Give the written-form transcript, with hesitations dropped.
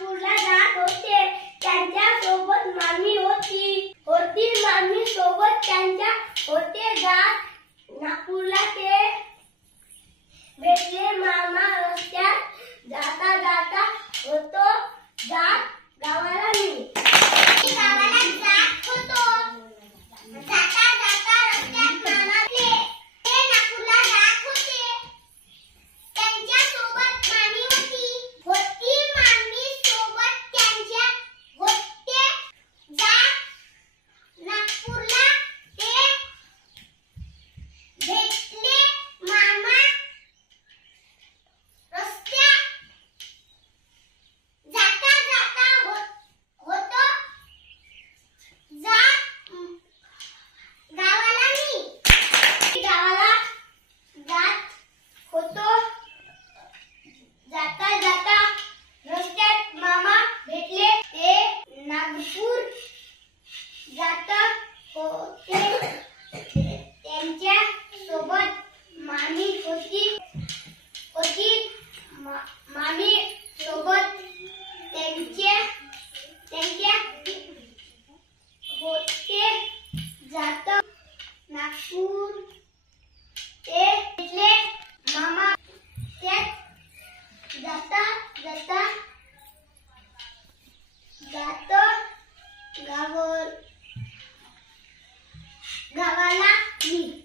नागपूरला जात होते. त्यांच्या सोबत मामी होती. मामी सोबत त्यांच्या होते जात. नागपूरला ते भेटले मामा. रस्त्यात जाता जाता होतो जात गावाला मी. गावाला जात होतो. जाता जाता रस्त्यात मामा ते नागपूरला जात होते. त्यांच्या सोबत मामी होती. मामी सोबत त्यांच्या होते जात. नागपूरला ते भेटले मामा. रस्त्यात जाता जाता होतो जात गावाला मी. गावाला जात होतो. जाता जाता रस्त्यात मामा भेटले. ते नागपूर जात होते. त्यांच्या सोबत मामी होती. मामी सोबत त्यांच्या होते जात. नागपूर ते भेटले मामा. त्यात जाता जाता गावाला मी.